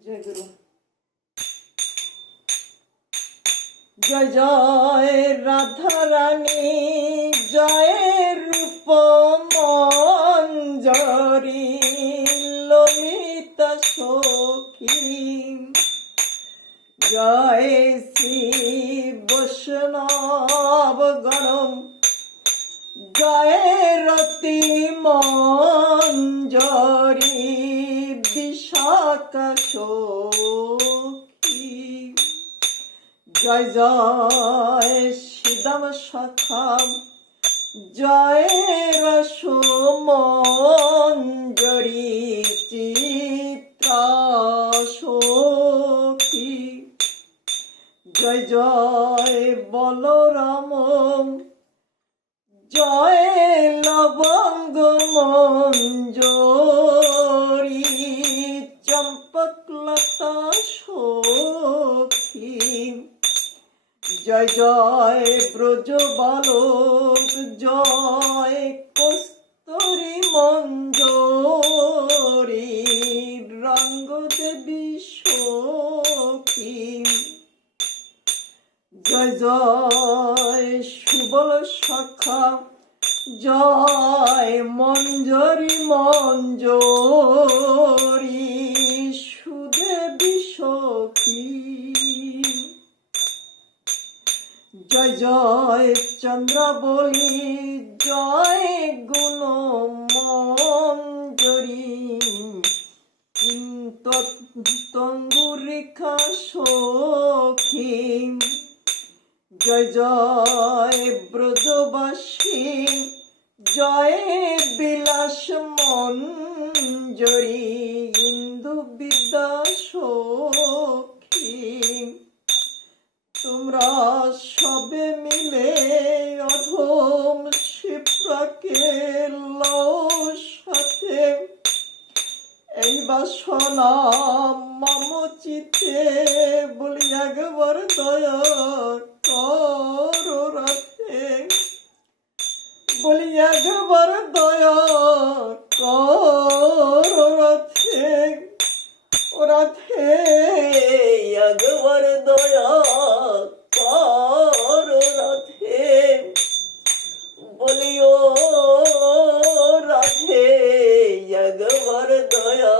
জয় গুরু। জয় জয় রাধা রানী, জয় রূপ মঞ্জরি, ললিতা সখী। জয় শ্রী বৈষ্ণব গণ, জয় রতি মঞ্জরি, বিশাখা সখী। জয় জয় শ্রীদাম সখা, জয় রস মঞ্জরি, চিত্রা সখী। জয় জয় বলরাম, জয় লবঙ্গ মঞ্জরি, চম্পকলতা সখী। জয় জয় ব্রজ বালক, জয় কস্তুরী মঞ্জরি, রঙ্গ দেবী সখী। জয় জয় সুবল সখা, জয় মঞ্জরি মঞ্জরি, সুদেবী সখী। জয় জয় চন্দ্রাবলী, জয় গুণ মঞ্জরি, তঙ্গুরিখা সখী। জয় জয় ব্রজবাসী, জয় বিলাস মঞ্জরি, ইন্দু বিদ্যা সখী। তোমরা সবে মিলে অধম শিপ্রাকে লও সাথে, এই বাসনা মম চিতে, বলি একবার দয়া করো রাধে, বলি একবার দয়া করো রাধে, ও রাধে একবার দয়া করো রাধে, বলিও রাধে একবার দয়া